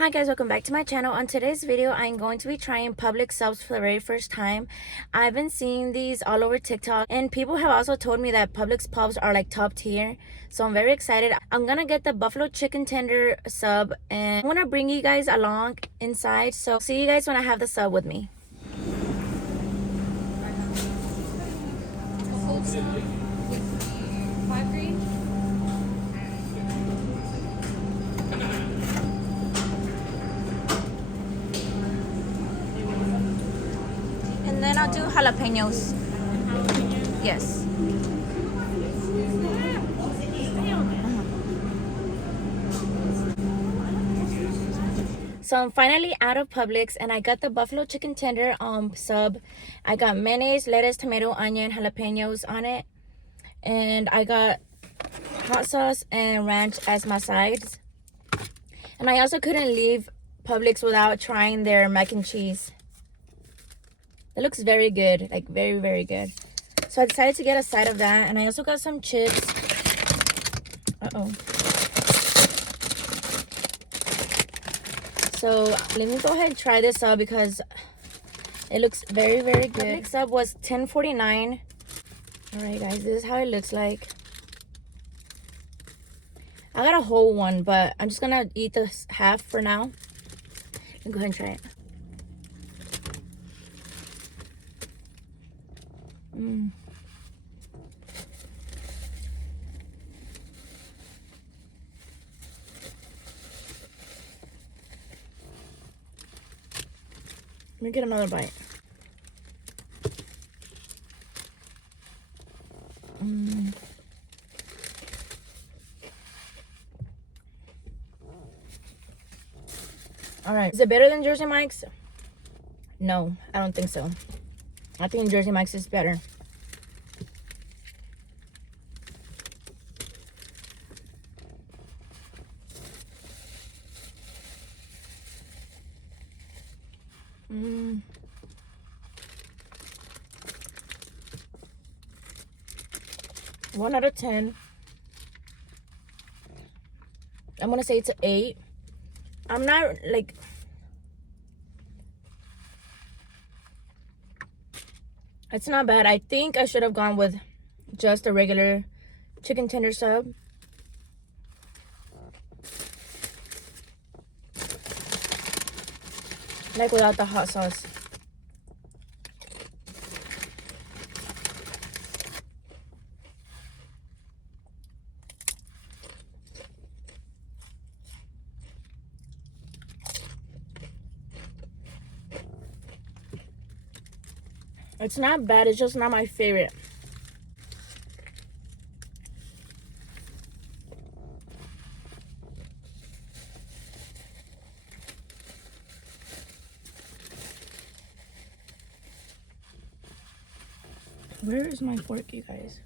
Hi guys, welcome back to my channel. On today's video, I'm going to be trying Publix subs for the very first time. I've been seeing these all over TikTok, and people have also told me that Publix pubs are like top tier. So I'm very excited. I'm gonna get the buffalo chicken tender sub, and I'm gonna bring you guys along inside. So see you guys when I have the sub with me. And then I'll do jalapenos. Yes. So I'm finally out of Publix, and I got the buffalo chicken tender sub. I got mayonnaise, lettuce, tomato, onion, jalapenos on it, and I got hot sauce and ranch as my sides. And I also couldn't leave Publix without trying their mac and cheese. It looks very good, like very good. So I decided to get a side of that, and I also got some chips. So let me go ahead and try this up because it looks very good. Publix sub was $10.49. All right guys, this is how it looks like. I got a whole one, but I'm just gonna eat the half for now. Let me go ahead and try it. Let me get another bite. All right, is it better than Jersey Mike's? No, I don't think so. I think Jersey Mike's is better. One out of 10. I'm gonna say it's an 8. I'm not like, it's not bad. I think I should have gone with just a regular chicken tender sub. Like without the hot sauce. It's not bad, it's just not my favorite. Where is my fork, you guys?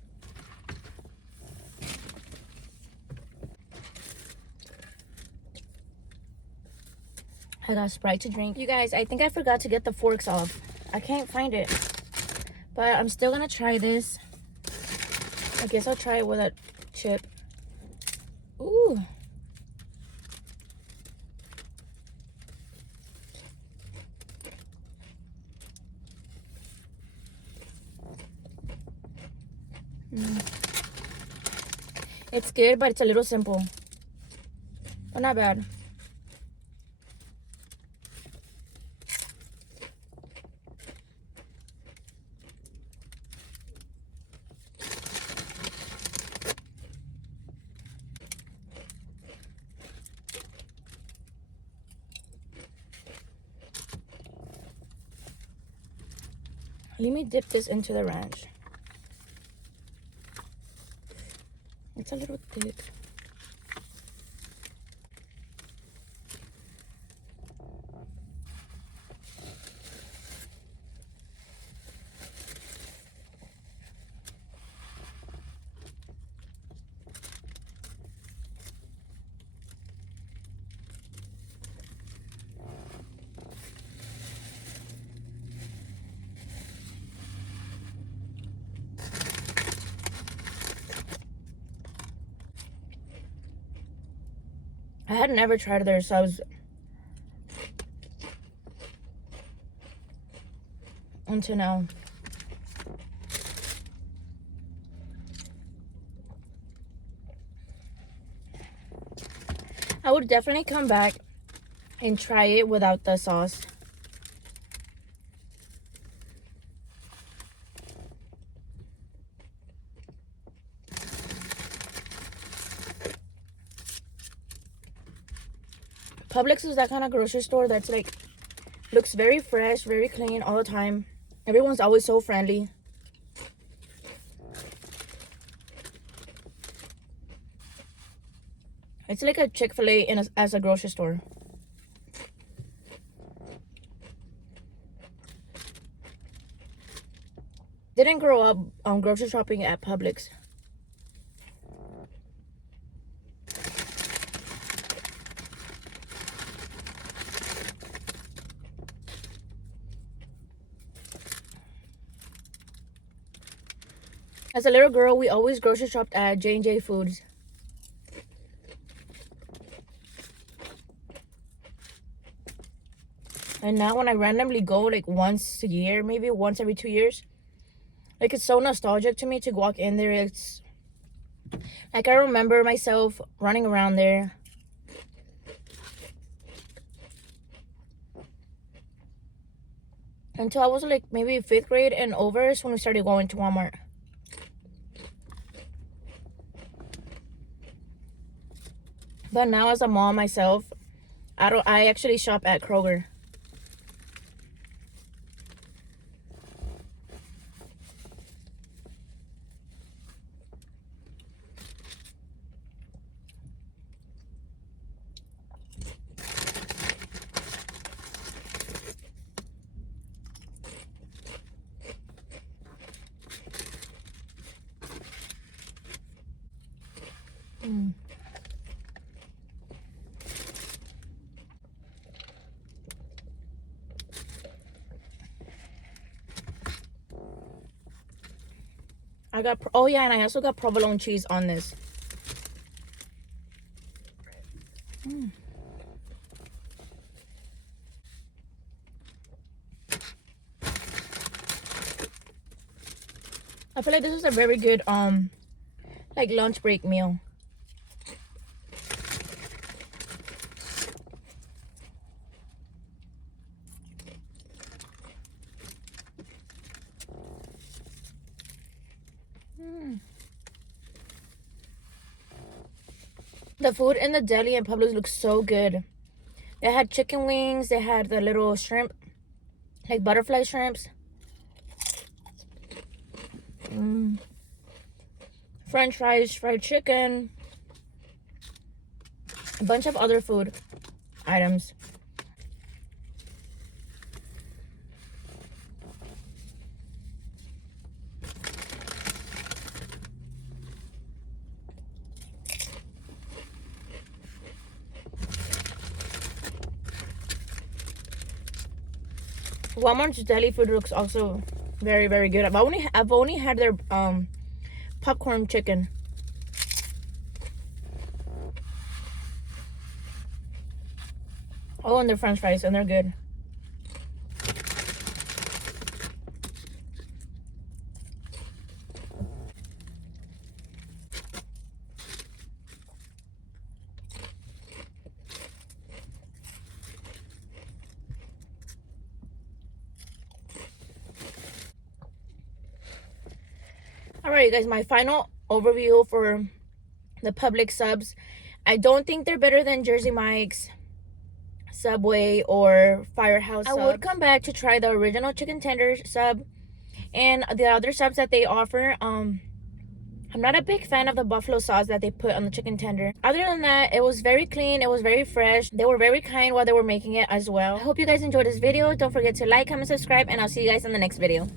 I got Sprite to drink. You guys, I think I forgot to get the forks off. I can't find it. But I'm still gonna try this. I guess I'll try it with a chip. Ooh. It's good, but it's a little simple. But not bad. Let me dip this into the ranch. It's a little thick. I had never tried their subs until now. I would definitely come back and try it without the sauce. Publix is that kind of grocery store that's like looks very fresh, very clean all the time. Everyone's always so friendly. It's like a Chick-fil-A as a grocery store. Didn't grow up grocery shopping at Publix. As a little girl, we always grocery shopped at J&J Foods. And now when I randomly go like once a year, maybe once every 2 years, like it's so nostalgic to me to walk in there. It's like I remember myself running around there. Until I was like maybe 5th grade and over is when we started going to Walmart. But now as a mom myself, I actually shop at Kroger. I got, oh yeah, and I also got provolone cheese on this. I feel like this is a very good like lunch break meal. The food in the deli and Publix looks so good. They had chicken wings. They had the little shrimp, like butterfly shrimps. French fries, fried chicken. A bunch of other food items. Walmart's deli food looks also very, very good. I've only had their popcorn chicken. Oh, and their French fries, and they're good. Alright, guys, my final overview for the Publix subs. I don't think they're better than Jersey Mike's, Subway, or Firehouse subs. I would come back to try the original chicken tender sub and the other subs that they offer. I'm not a big fan of the buffalo sauce that they put on the chicken tender. Other than that, it was very clean. It was very fresh. They were very kind while they were making it as well. I hope you guys enjoyed this video. Don't forget to like, comment, subscribe, and I'll see you guys in the next video.